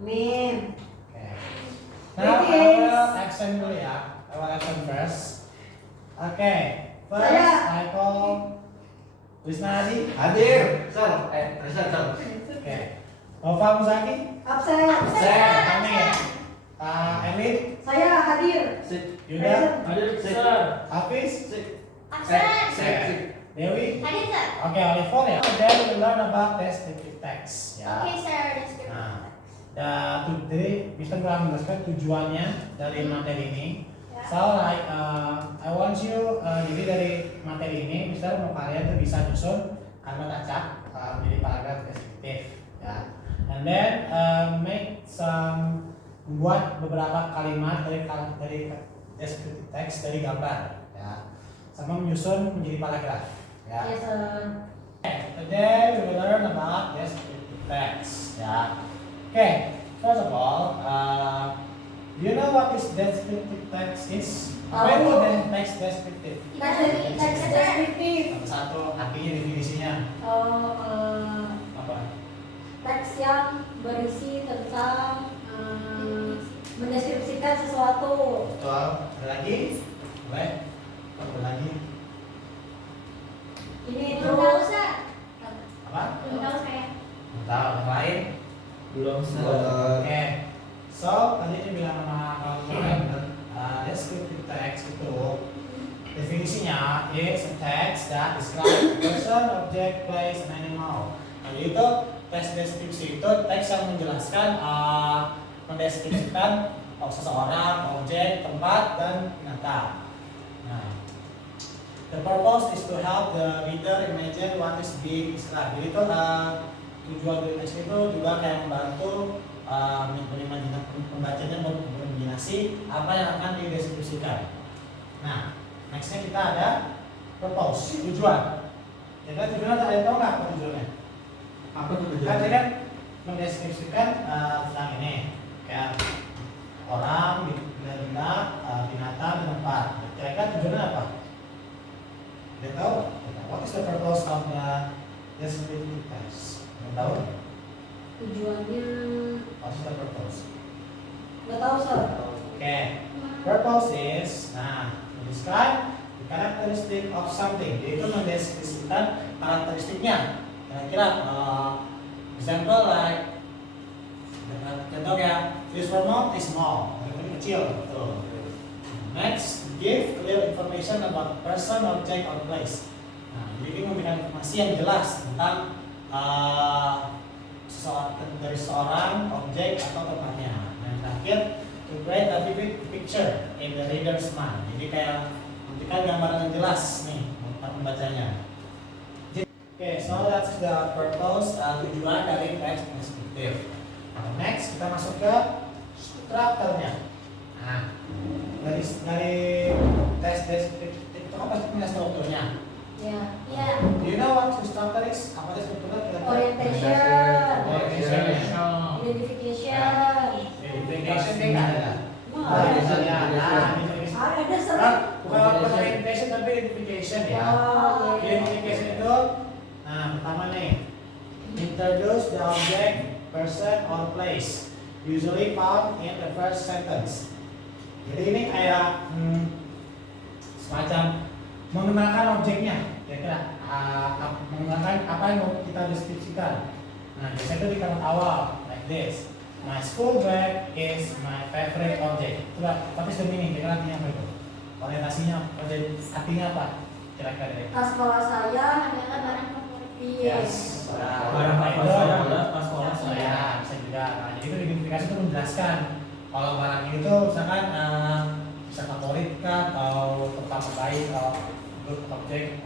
Amin. Okay. Now I will action dulu ya. I will action first. Okay. First I call Wisna Adi. Hadir. Sir. Sir. Okay. Nova Musaki. Absen. Amin. Elin. Saya hadir. Yuda. Hadir. Sir. Hafiz. Absen. Dewi. Hadir, sir. Okay, only 4 ya. Then we learn about descriptive text. Ya. Okay, sir. Descriptive. Nah, jadi bisa telah menjelaskan tujuannya dari materi ini. Ya. So like I want you jadi dari materi ini bisa mau kalian tuh bisa nyusun kalimat acak menjadi paragraf deskriptif ya. And then make some buat beberapa kalimat dari descriptive text dari gambar ya. Sama menyusun menjadi paragraf ya. Yes, sir. Today we will learn about descriptive text ya. Okay, first of all, do you know what is descriptive text is? Apa itu text descriptive? Teks deskriptif. Satu artinya definisinya apa? Teks yang berisi tentang mendeskripsikan sesuatu. Betul. Ada lagi? Boleh? Ada lagi? Ini Belum tahu, terus sir. Apa? Belum tahu saya. Belum tahu. Yang lain? Belum, sir. Oke. So tadi dia bilang sama kalian descriptive text itu definisinya is a text that describes a person, object, place, and animal. Nah, jadi itu teks deskripsi itu teks yang menjelaskan mendeskripsikan seseorang, objek, tempat, dan binatang. Nah, the purpose is to help the reader imagine what is being described. Jadi itu tujuan dari teks itu juga kayak membantu pembacanya berimajinasi apa yang akan dideskripsikan. Nah, nextnya kita ada purpose, tujuan. Kita tujuan ada yang tahu nggak apa tujuannya? Apa tuh Kan tujuannya? tadi kan mendeskripsikan tentang ini kayak orang, benda, binatang, dan tempat. Kira-kira tujuannya apa? Dia tahu? What is the purpose of the descriptive text? Dia tahu? tujuannya What is the purpose? nggak tahu, sir. Okay. Purpose is, describe the characteristic of something. Jadi itu mendeskripsikan karakteristiknya. Kira-kira, example like, contoh ya, this remote is small, kecil. Tuh. Next, give clear information about person, object, or place. Nah, jadi ini memberikan informasi yang jelas tentang dari seorang, objek, atau tempatnya. Nah, terakhir, to create a vivid picture in the reader's mind. Jadi kayak memberikan gambaran yang jelas nih untuk pembacanya. Okay, so that's the purpose, tujuan dari teks deskriptif. Next, kita masuk ke strukturnya. Nah, dari teks deskriptif itu apa sih punya strukturnya? Ya. Ya. Do you know what structure is? Apa sih strukturnya? Orientation, Orientation. identification. Identification dia nggak ada. Wah, ada. Misalnya, Ada, sir. bukan orientation tapi identification ya. Oh, iya. Identification itu, nah pertama nih, introduce the object, person, or place, usually found in the first sentence. Jadi ini kayak semacam mengenalkan objeknya, kira-kira mengenalkan apa yang mau kita deskripsikan. Nah, biasanya itu di kalimat awal, like this. My school bag is my favorite object. Coba, tapi sebelum ini, kira-kira artinya apa itu? Orientasinya, artinya apa? Kira-kira deh. Tas sekolah saya Adalah barang favorit. Yes. Barang favorit saya adalah tas sekolah saya. Ya, bisa juga. Nah, jadi itu identifikasi itu menjelaskan kalau barang itu misalkan bisa favorit kah atau tempat baik atau untuk objek.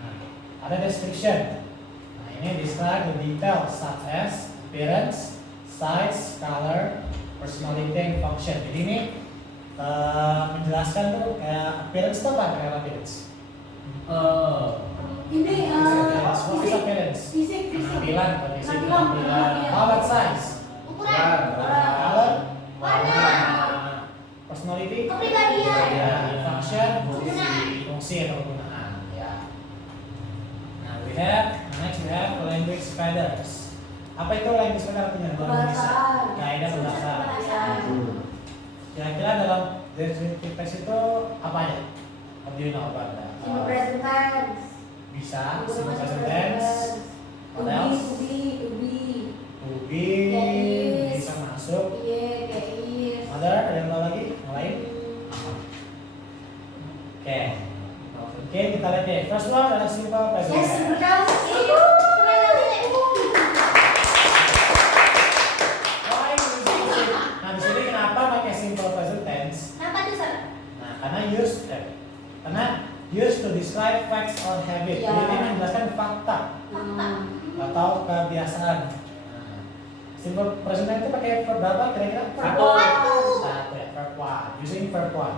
Nah, ada description. Nah, ini describe the details such as appearance, size, color, personality, and function. Jadi ini menjelaskan tuh kayak appearance itu apa? Kayak appearance. Ini What is fisik, appearance? fisik. Penampilan, kondisi Penampilan. penampilan. How about size? Ukuran. Color, Warna. personality, Kepribadian. ya, function, Penggunaan. fungsi atau penggunaan. Ya. Nah, next we have language patterns. Apa itu language pattern artinya? Dalam bahasa Bahasaan. ya, descriptive text itu apa ya? What do you know about that? Simple present tense. Bisa, Menggunakan simple present simple tense. To What be, else? to be, to be. To be Yes. bisa masuk. Iya, kayak is. Ada yang tahu lagi? Yang lain? Oke. Oke, kita lihat deh. First one adalah simple present Yes, tense. betul. Why using it? Nah, di sini kenapa pakai simple present tense? Kenapa tuh, Sir? Nah, karena use to describe facts or habit. Iya. Jadi ini menjelaskan fakta atau kebiasaan. Nah, simple present tense itu pakai verb berapa kira-kira? Verb Satu ya, verb one. Using verb one.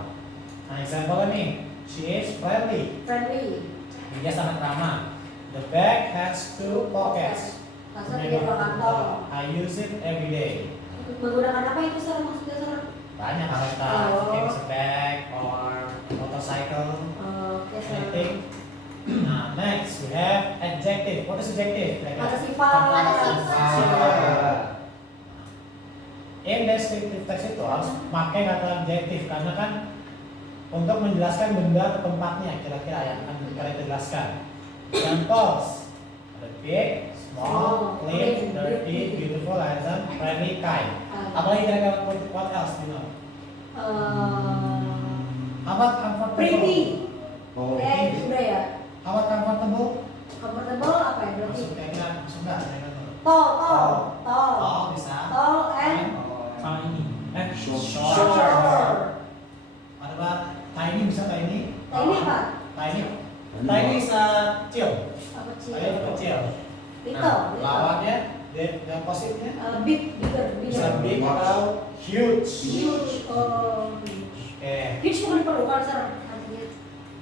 Nah, example nih, she is friendly. Friendly. Dia sangat ramah. The bag has 2 pockets. Maksudnya dia bawa kantong. I use it every day. Menggunakan apa itu, Sir? Maksudnya, Sir? Banyak alat Oh. things bag or motorcycle, Oke, Sir. anything. Nah, next we have adjective. What is adjective? Ada sifat. Sifat. In descriptive text itu harus pakai kata adjective karena kan untuk menjelaskan benda atau tempatnya kira-kira yang akan kita jelaskan. Contohs, ada big, small, clean, dirty, beautiful, handsome, friendly, kind. Apalagi kira-kira what else you know? How about comfortable? Pretty. Oh. Sudah ya. How about comfortable? Comfortable apa ya berarti? Masuk kayaknya masuk nggak? Tall. Oh, bisa. Tall and Tiny. Short. What about tiny? Bisa tiny? tiny apa? Tiny. Tiny is kecil. Apa Tiny itu kecil. Little. Nah, lawannya, the opposite-nya Big, bigger. bisa big atau huge. Huge. Oh, huge. Oke, Huge bukan diperlukan, Sir. Artinya.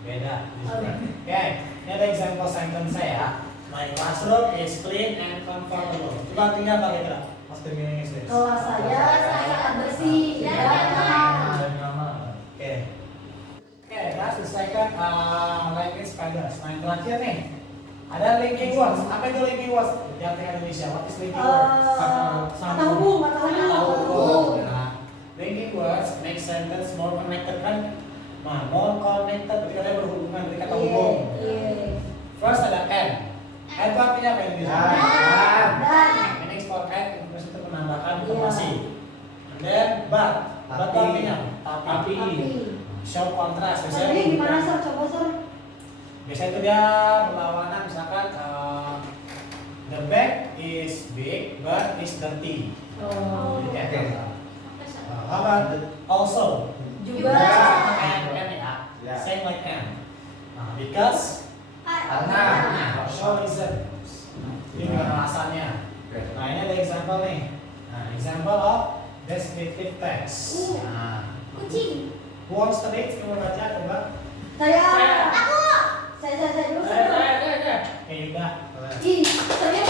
beda. Oke. Oke, ini ada example sentence saya. My classroom is clean and comfortable. Coba artinya apa kira-kira? What's the meaning is this? Kelas saya sangat bersih dan nyaman. Oke. Oke, that's the second language patterns. Nah, yang terakhir nih. Ada linking words. Apa itu linking words? Di artikel Indonesia. What is linking words? Kata hubung, kata hubung. Nah, linking words make sentence more connected kan? Nah, more connected berarti katanya berhubungan berarti kata hubung. Iya. First ada and. And itu artinya apa Indonesia? Dan. Meaning for and informasi itu menambahkan Iya. informasi. And then but. But itu artinya tapi. Show contrast. Tapi gimana, Sir? Coba, Sir. Biasanya itu dia berlawanan misalkan the bag is big but is dirty. Oh. Jadi kayak Oke. gitu. How about also? Juga. And ya. Ya. Same like and. Because Karena. show reason. Ini juga alasannya. Nah ini ada example nih. Nah example of descriptive text. Nah, Kucing. who wants to read? Coba baca coba. Saya. Aku. Saya dulu, Sir. Oke juga. Ih, saya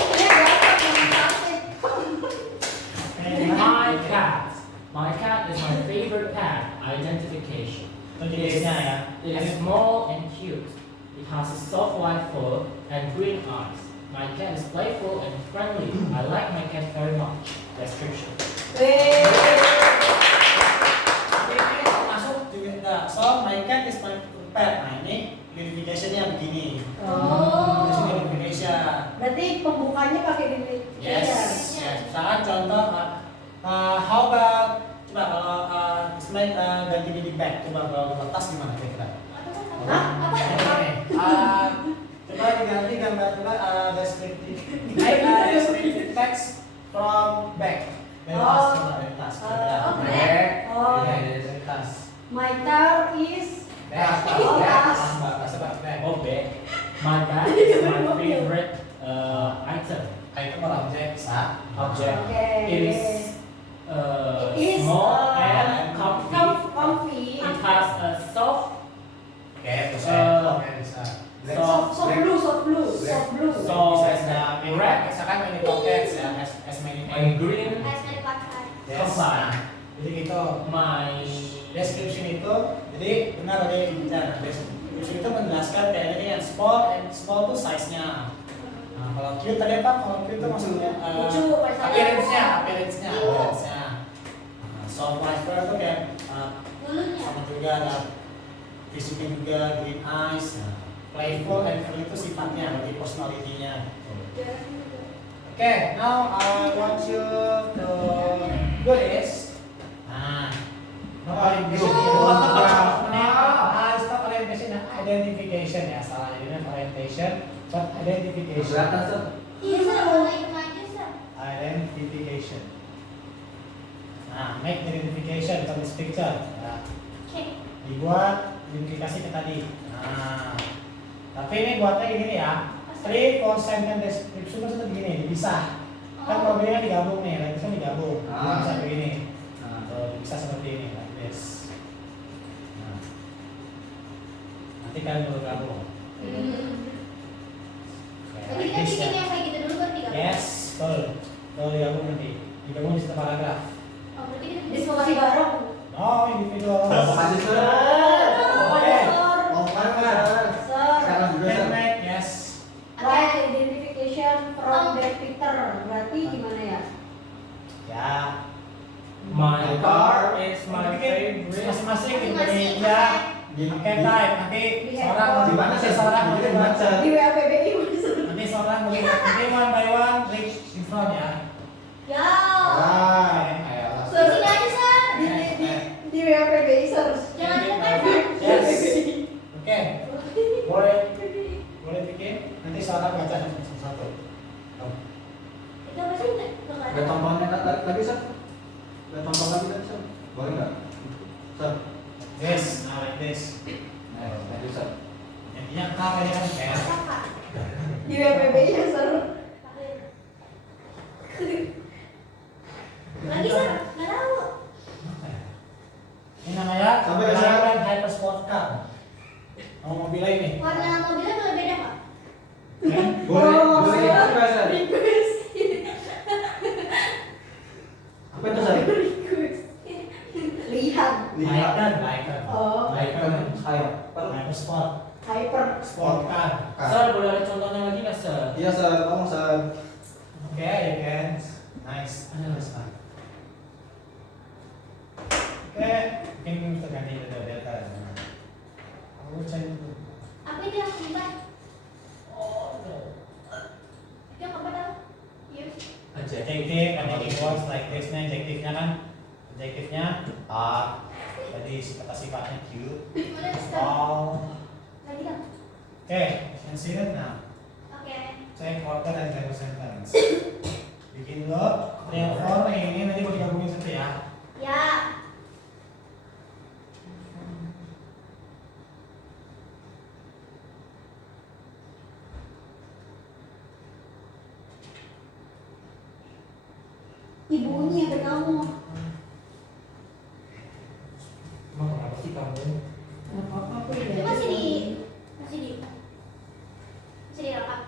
My cat. My cat is my favorite pet. Identification. Itu jenisnya ya. It is small and cute. It has a soft white fur and green eyes. My cat is playful and friendly. I like my cat very much. Description. Ini masuk juga. Nah, so my cat is my pet. Nah ini identification-nya begini. Oh. This is identification. Berarti pembukanya pakai ini. Yes. Misalkan contoh, how about coba kalau Ismail ganti di bag, coba bawa tas gimana kira-kira? Hah? Apa? Ini, coba diganti gambar coba descriptive text from bag. Dari tas, Oh. coba dari tas. Bag. Oh. Iya, dari tas. My car is Bag, Oh, tas. bag. Oh, bag. My bag is my favorite item. Item atau objek bisa. Object. Okay. It is It is, small and comfy. comfy. It has a soft, Oke, terus oke bisa. Soft blue. So, Bisa ada many red. misalkan many pockets ya, as many and green. As many pakai. Yes. Combine. Jadi gitu. My Description itu, jadi benar tadi bicara. Description itu menjelaskan kayak ini yang small tuh size-nya. Nah, kalau cute tadi apa? Kalau cute itu maksudnya Lucu, appearance-nya. Nah, soft white fur itu kayak Bulunya. sama disebutkan juga green eyes. Nah, playful and friendly itu sifatnya, berarti personality-nya. Oke, now I want you to do this. Nah, stop orientation, identification ya, salah jadinya orientation, but identification. Kelihatan, Sir. Iya, Sir. Boleh itu aja, Sir. Identification. Nah, make identification from this picture. Ya. Oke. Dibuat identifikasi ke tadi. Nah, tapi ini buatnya gini ya. 3, 4 sentence description itu begini, dipisah. Kan kalau begini kan digabung nih, like bisa digabung. Bisa begini. Nah, bisa seperti ini, like this. Nah, nanti kalian baru gabung. Jadi kita bikin yang kayak gitu dulu baru digabung. Yes, betul. Kalau digabung nanti, digabung di satu paragraf. Oh, berarti kita Diskusi bareng. Oh, individual. Makasih, Sir. Oke. Oh, kan. Sekarang juga, Sir. Handmade, yes. Right identification from the picture. Berarti gimana ya? Ya. My car is my Bikin favorite. masing-masing di Masing-masing, meja. oke. Oke, type. Nanti seorang Di mana, Sir? seorang Di boleh mana, baca. Sir? Di WAPBI maksud. Nanti seorang boleh nanti one by one read in front ya. Ya. Oke. Suruh sini aja, Sir. Di WAPBI Sir. Jangan dekat, Sir. Yes. Oke. Boleh bikin. Nanti seorang baca satu-satu. Itu apa sih? Ada tontonnya lagi, Sir? Ada tonton lagi tadi, Sir? Boleh nggak? Sir? Yes, now like this. Nah, tadi, Sir. Intinya apa ya kan? Kayak Apa? Di WAPBI ya Sir. Lagi, Sir. Nggak tahu. ini namanya Sampai ke sana. Hypersport Car. Mau mobilnya ini. Warna mobilnya boleh beda, Pak? Boleh, Oh, boleh Sir. itu nggak, Sir? Request. Apa itu, Sir? Request. Lihat. Icon, icon. Oh. Icon, Hypersport. Hyper. Sport car. Sir, boleh ada contohnya lagi nggak, Sir? Iya, Sir. Ngomong, Sir. Oke, you can. Nice. Oke, mungkin kita ganti data. Aku cari dulu. Apa itu yang sebentar? Itu yang apa tahu? Iya. Adjective, adjective words like this nih, adjektifnya kan, adjektifnya tadi sifat-sifatnya cute, Boleh, Sir. tall. Lagi dong. Oke, consider now. Oke. Check order and double sentence. Bikin dulu, yang for ini nanti mau digabungin satu ya. Ya. Ibunya ada kamu. Emang kenapa sih kamu? Nggak apa-apa aku Itu ya. masih di rapat.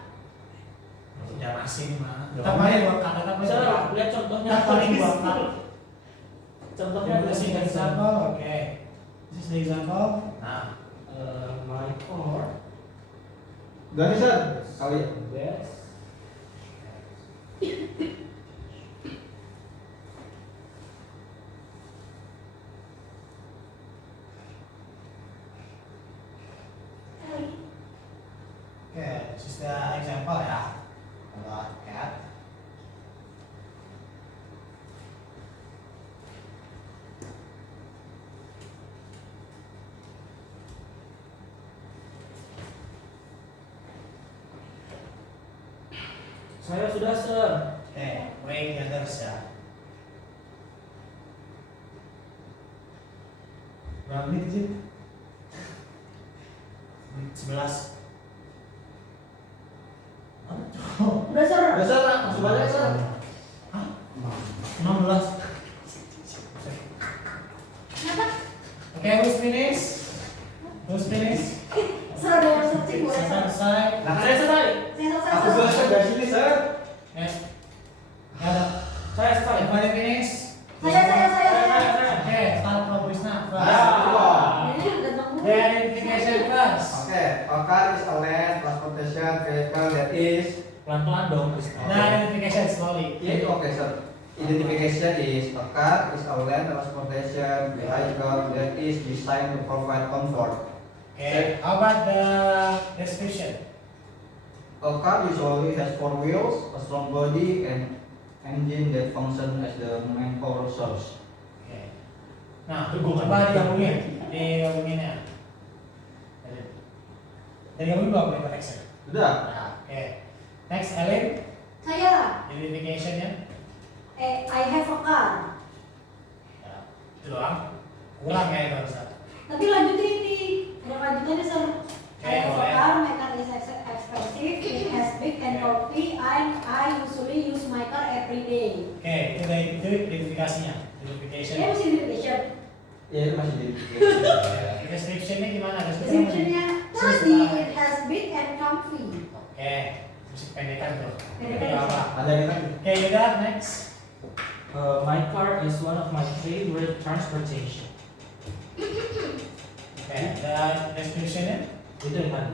Udah masih nih mah. Udah Kita main buat kata apa Sir, lihat contohnya Apa nih buat kata? Contohnya Yang ada this is sih, the Sir. example, oke. This is the example. Nah, My car. Ganti, Sir. Kali. Yes. oke, this is the example ya. About cat. Saya sudah, Sir. Oke, wait the others ya. Berapa menit sih? 11. Udah Sir. Udah, Sir. Langsung aja, Sir. Hah? 16. Kenapa? Oke, who's finish? Who's finish? Sir ada yang searching boleh Sir. Selesai. Nah, Saya selesai. Saya selesai Aku Sir. selesai dari sini, Sir. Yes. Ada. Saya selesai. Everybody finish? Saya. Oke, start from Krishna first. Ah. Ini udah nunggu. The identification first. Oke, a car is a land transportation vehicle that is. Pelan-pelan dong, Krishna. The identification slowly. Ini oke, Sir. Identification is a car is a land transportation vehicle that is designed to provide comfort. Okay, how about the description? A car usually has four wheels, a strong body, and engine that function as the main power source. Oke. Nah, coba digabungin. Digabungin ya. Dari kamu belum pakai teksnya? Sudah. Oke. Next, Ellen. Saya, Identification-nya. I have a car. Ya, itu doang. Kurang ya itu Ustaz. Tapi lanjutin ini, ada lanjutannya sir. I have a boleh. car, my car is expensive, it has big and comfy, and I usually use my car every day. Oke, itu identifikasinya. Identification. Dia mesti identification. Ya itu masih di. Description-nya gimana? Description-nya tadi, it has big and comfy. Oke, musik pendekan tuh. Pendekan. Itu apa? Ada yang lagi? Oke, udah next. My car is one of my favorite transportation. Oke, ada description-nya. Itu yang tadi.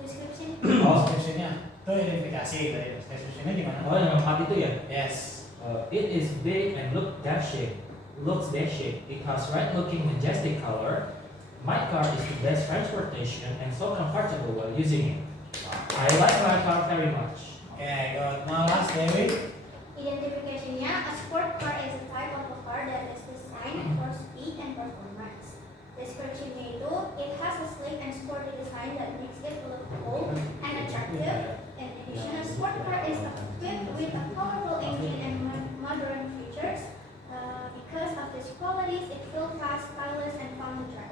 Description. Description-nya. Itu identifikasi dari description-nya gimana? Oh, yang empat itu ya. Yes. It is big and looks dashing. It has right-looking majestic color. My car is the best transportation and so comfortable while using it. I like my car very much. Oke, good. Now last, Dewi. Identification-nya, a sport car is a type of a car that is designed for speed and performance. Description-nya itu, it has a sleek and sporty design that makes it look bold and attractive. In addition, a sport car is equipped with a powerful engine and modern features. Because of these qualities, it feels fast, stylish, and fun to drive.